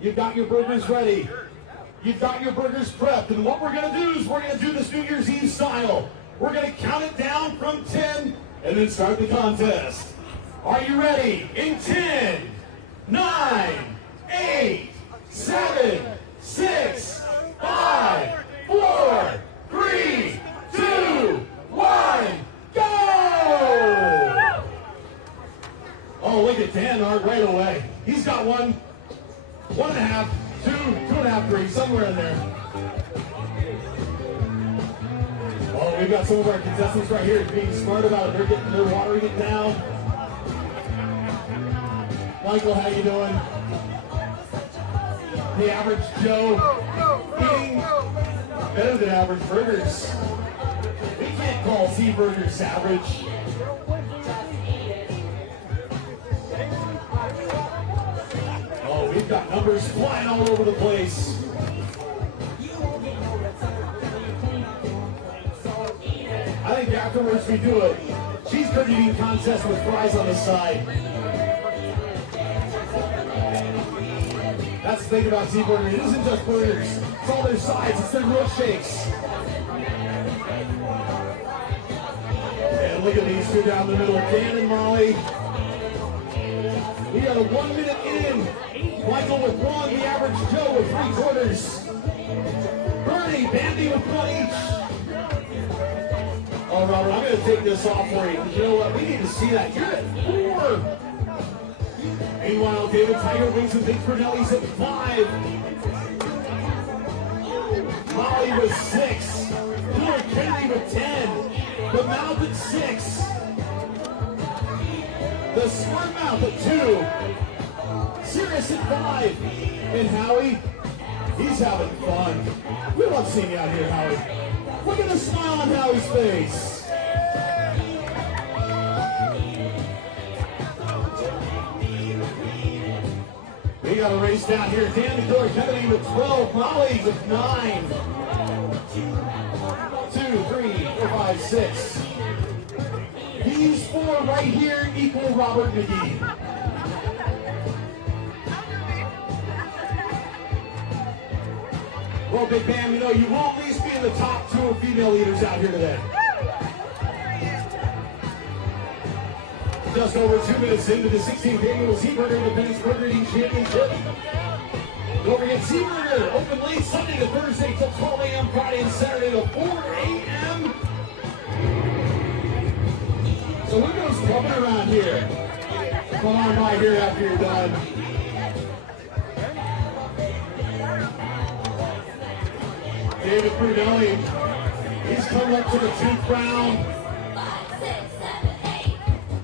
You've got your burgers ready. You've got your burgers prepped. And what we're going to do is we're going to do this New Year's Eve style. We're going to count it down from 10 and then start the contest. Are you ready? In 10, 9, 8, 7, 6, 5, 4, 3, 2, 1, go! Oh, look at Dan right away. He's got 1, 1.5, 2, 2.5, 3, somewhere in there. Oh, we've got some of our contestants right here being smart about it. They're watering it down. Michael, how you doing? The average Joe eating better than average burgers. We can't call Z burgers average. Oh, we've got numbers flying all over the place. I think afterwards we do a cheeseburger eating contest with fries on the side. That's the thing about Z-Burger. It isn't just burgers. It's all their sides. It's their milkshakes. And look at these two down the middle. Dan and Molly. We got a 1 minute in. Michael with 1. The average Joe with 3/4. Bernie, Bambi with 1 each. Oh, Robert, I'm going to take this off for you. You know what? We need to see that. You're at 4. Meanwhile, David Tiger Wings and Big Fernelli's at 5. Molly with 6. Hillary Kennedy with 10. The Mouth at 6. The Smart Mouth at 2. Sirius at 5. And Howie, he's having fun. We love seeing you out here, Howie. Look at the smile on Howie's face. We got a race down here. Dan and Hillary Kennedy with 12. Molly with 9. 2, 3, 4, 5, 6. These 4 right here equal Robert McGee. Well, Big Bam, you know, you will at least be in the top 2 female leaders out here today. Just over 2 minutes into the 16th annual Z-Burger Independence Burger Eating Championship. Don't forget, Z-Burger open late Sunday to Thursday till 12 a.m. Friday and Saturday till 4 a.m. So look at us coming around here. Come on by here after you're done. David Brunelli, he's coming up to the 10th round.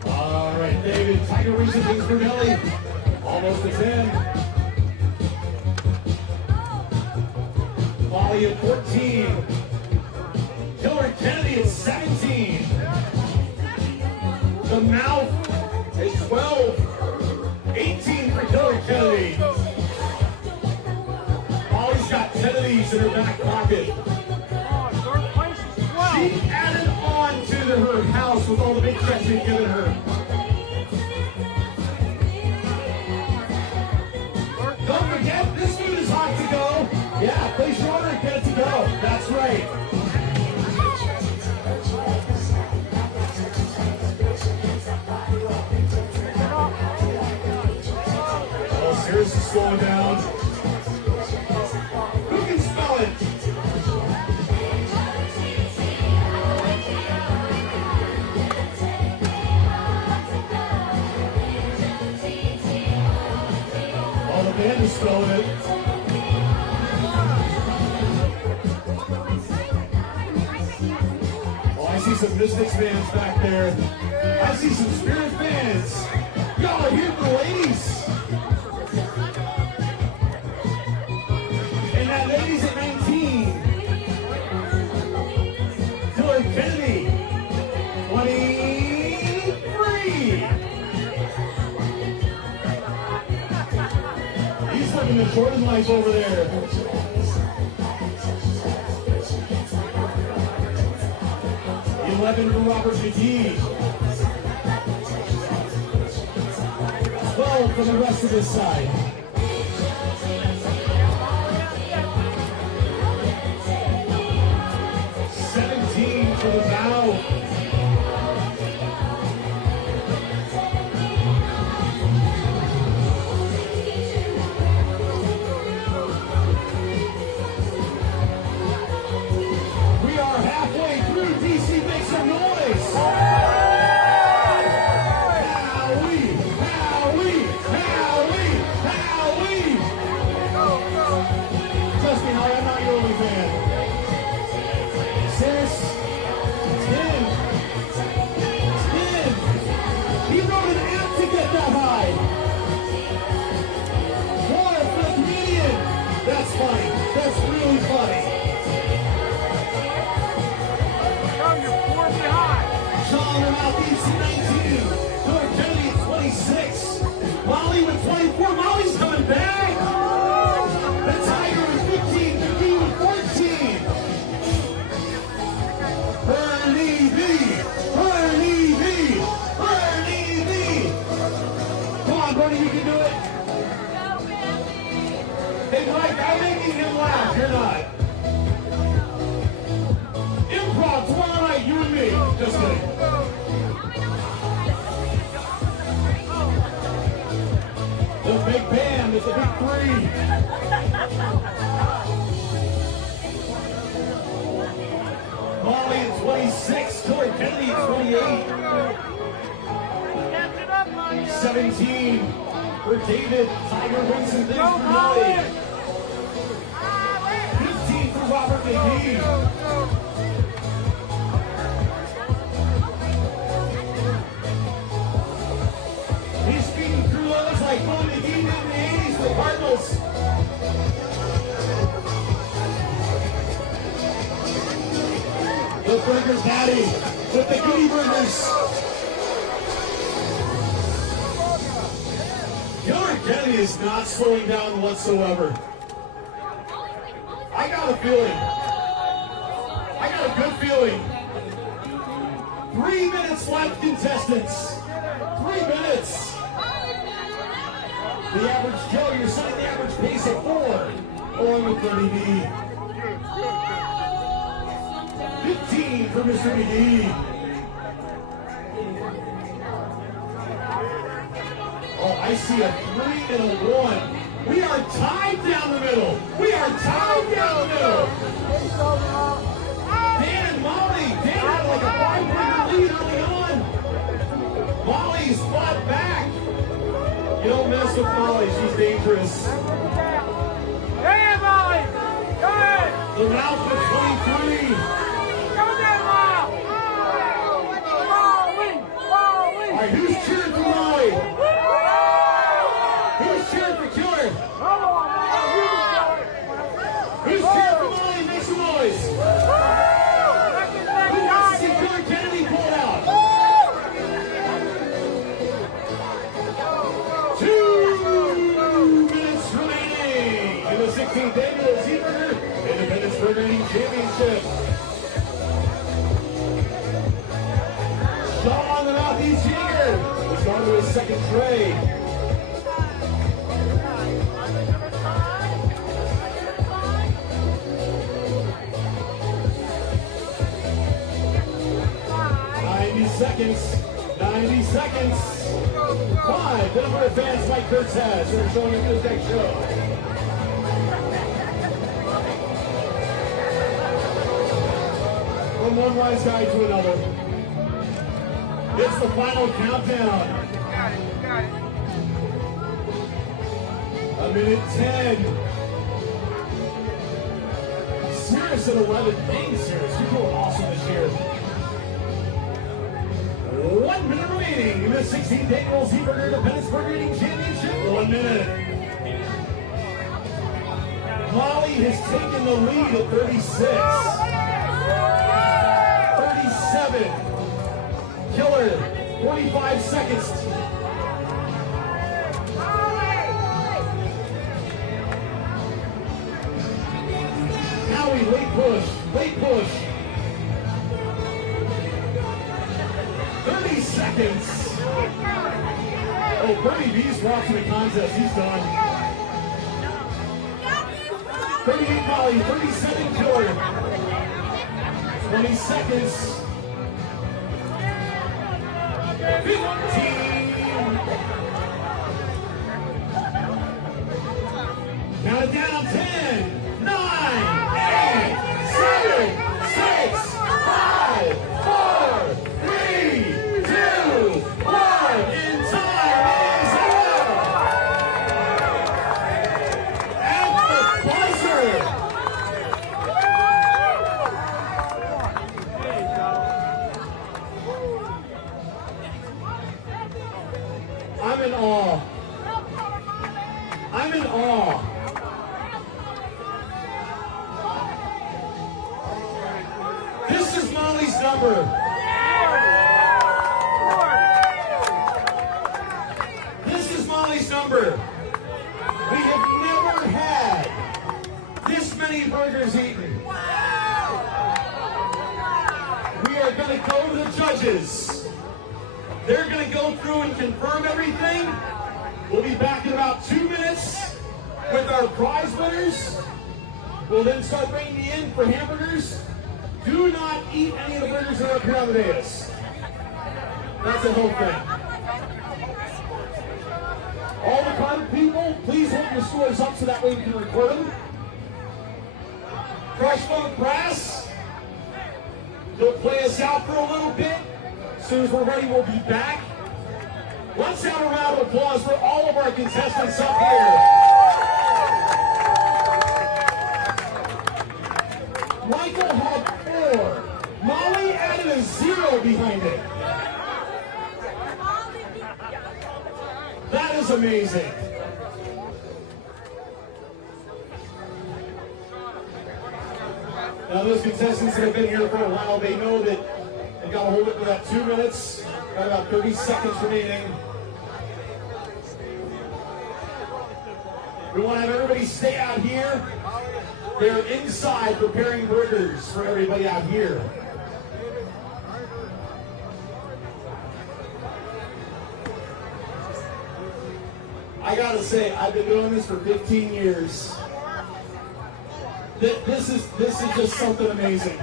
All right, David, Tiger Wings and Big Brunelli, almost to 10. Molly at 14. Hillary Kennedy at 17. The Mouth at 12. 18 for Hillary Kennedy. Molly's got 10 of these in her back pocket. She added on to her house with all the big checks we've given her. Don't forget, this food is hot to go. Yeah, place your order and get it to go. That's right. Oh, Sirius is slowing down. Who can smell it? Oh, the band is smelling it. Oh, I see some Mystics fans back there. I see some Spirit fans. Y'all are here for the ladies. And that lady's at 19. Hillary Kennedy, 23. He's living the Jordan life over there. 11 for Robert McGee. 12 for the rest of this side. Hey, Mike, I'm making him laugh. You're not. Improv tomorrow night, you and me. Just kidding. The big band is the big three. Molly at 26, Killer Kennedy at 28. 17 for David. Tiger Winston, thanks for Molly. 15 for Robert McGee. He's speeding through those like Glenn McGee did in the 80s for the Cardinals. The Burgers Daddy with the Goody Burgers. Killer Kennedy is not slowing down whatsoever. I got a feeling. I got a good feeling. 3 minutes left, contestants. 3 minutes. The average Joe, you're setting the average pace at 4, along with 30D. 15 for Mr. McGee. Oh, I see a 3 and a 1. We are tied down the middle. We are tied down the middle. Dan and Molly. Dan had like a 5-point lead early on. Molly's fought back. You don't mess with Molly. She's dangerous. Hey, Molly. Go ahead. The Ralph with 23. All right, who's cheering for Molly? Who's cheering for Killer? Who's cheering for Molly? Make some noise. Who wants to see Killer Kennedy pulled out? 2 minutes remaining in the 16th annual Zeeburger Independence Burger Eating Championship. Sean the Northeast Jaeger has gone to his second tray. Seconds, 90 seconds. 5, the number of fans Mike Kurtz has that are showing a good tech show. From one wise guy to another. It's the final countdown. A minute 10. Cirrus at 11. Dang, Cirrus, you're doing awesome this year. 1 minute remaining in the 16th annual Zeeburger Independence Burger Eating Championship. 1 minute. Molly has taken the lead at 36. 37. Killer, 45 seconds. Howie, late push, late push. 30 seconds. Oh, Bernie B's walked to the contest. He's done. 38 Molly, 37 Killer. 20 seconds. 15. Count it down. 10, 9, 8, 7, 6, 5, 4, 3, 2, 1. In time is up. At the buzzer. I'm in awe. I'm in awe. This is Molly's number. This is Molly's number. We have never had this many burgers eaten. We are going to go to the judges. They're going to go through and confirm everything. We'll be back in about 2 minutes with our our prize winners will then start bringing you in for hamburgers. Do not eat any of the burgers that are up here on the dais. That's the whole thing. All the card people, please hold your scores up so that way we can record them. Fresh Funk Brass, they'll play us out for a little bit. As soon as we're ready, we'll be back. Let's have a round of applause for all of our contestants up here. Michael had 4. Molly added a 0 behind it. That is amazing. Now those contestants that have been here for a while, they know that they've got to hold it for that 2 minutes. Got about 30 seconds remaining. We want to have everybody stay out here. They're inside preparing burgers for everybody out here. I gotta say, I've been doing this for 15 years. This is just something amazing.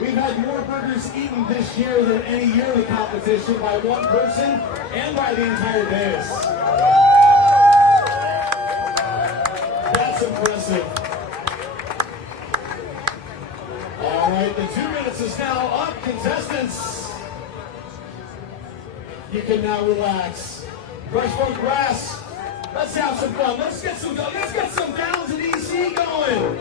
We've had more burgers eaten this year than any year of the competition by one person and by the entire dais. That's impressive. All right, the 2 minutes is now up, contestants. You can now relax. Fresh Funk Brass, let's have some fun. Let's get some downs and EC going.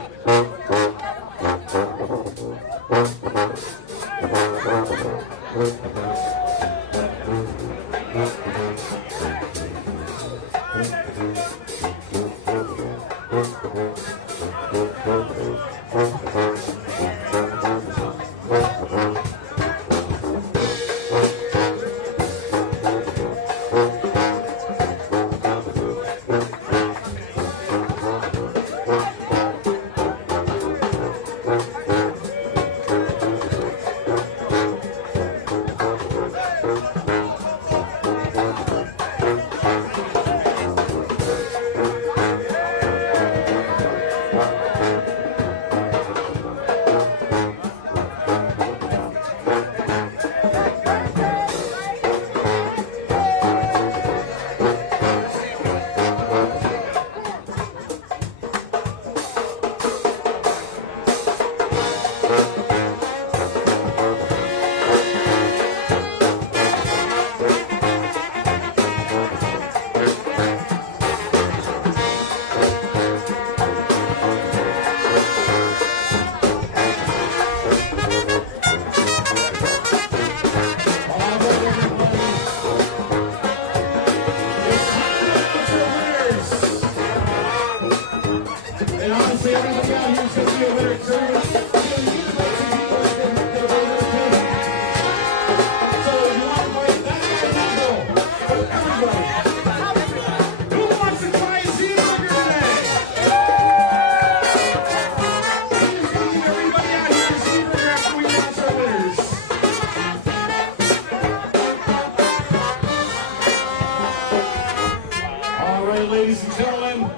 Ladies and gentlemen,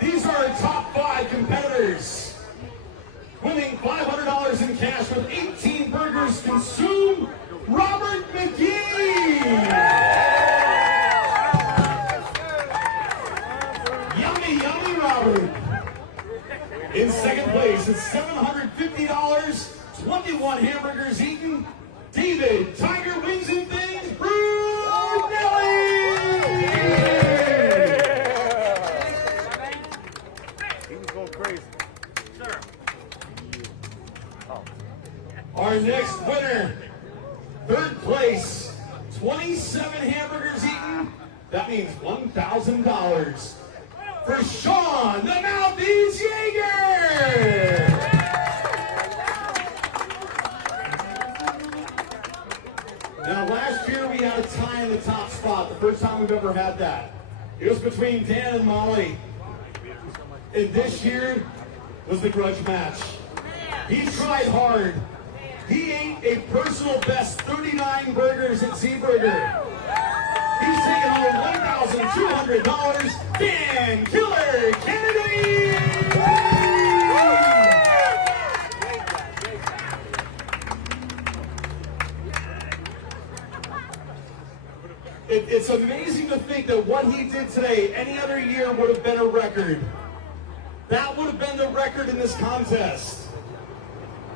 these are our top 5 competitors. Winning $500 in cash with 18 burgers consumed, Robert McGee. Yummy, yummy, Robert. In second place at $750, 21 hamburgers eaten, David Tiger Wings and Things Brunelli. Crazy. Sir. Our next winner, third place, 27 hamburgers eaten. That means $1,000 for Sean the Maltese Jaeger. Now, last year we had a tie in the top spot. The first time we've ever had that. It was between Dan and Molly. And this year was the grudge match. He tried hard. He ate a personal best 39 burgers at Z Burger. He's taking home $1,200. Dan Killer Kennedy! It's amazing to think that what he did today, any other year, would have been a record. That would have been the record in this contest.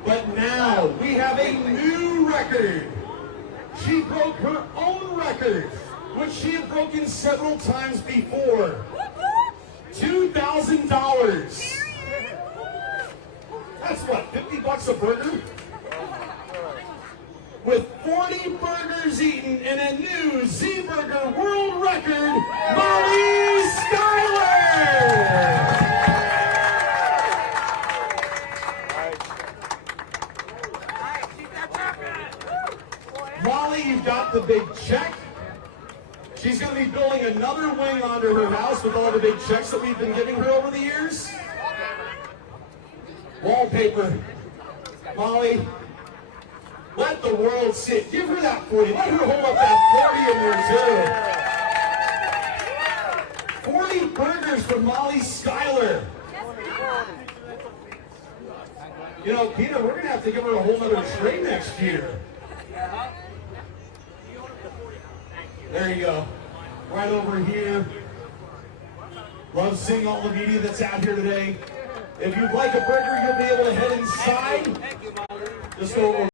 But now we have a new record. She broke her own record, which she had broken several times before. $2,000. That's what, $50 a burger? With 40 burgers eaten and a new Z-Burger world record, Molly Schuyler! Molly, you've got the big check. She's going to be building another wing onto her house with all the big checks that we've been giving her over the years. Wallpaper. Molly, let the world see it. Give her that 40. Let her hold up that 40 in there, too. 40 burgers from Molly Schuyler. You know, Peter, we're going to have to give her a whole other tray next year. There you go. Right over here. Love seeing all the media that's out here today. If you'd like a burger, you'll be able to head inside. Just go over.